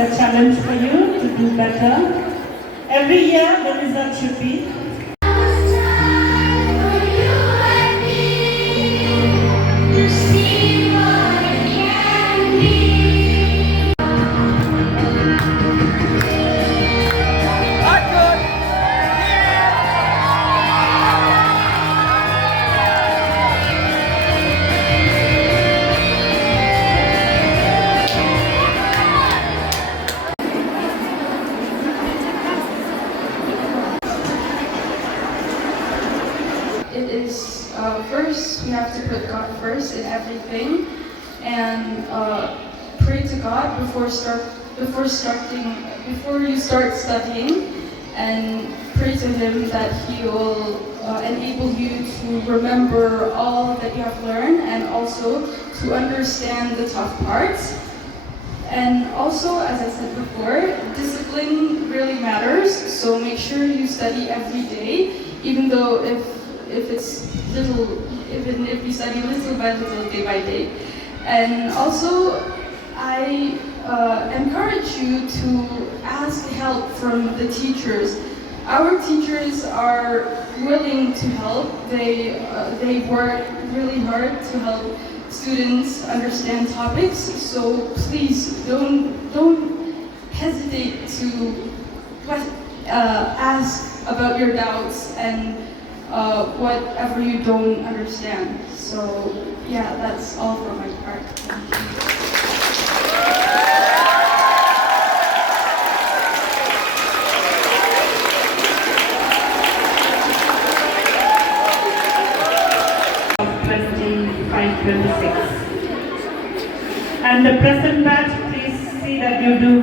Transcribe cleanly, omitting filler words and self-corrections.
a challenge for you to do better. Every year the result should be. First, we have to put God first in everything, and pray to God before you start studying, and pray to Him that He will enable you to remember all that you have learned, and also to understand the tough parts. And also, as I said before, discipline really matters. So make sure you study every day, even though if it's little, even if you study little by little, day by day. And also, I encourage you to ask help from the teachers. Our teachers are willing to help. They work really hard to help students understand topics. So please don't hesitate to ask about your doubts and whatever you don't understand. So yeah, that's all for my part. Thank you. Of 25-26. And the present batch, please see that you do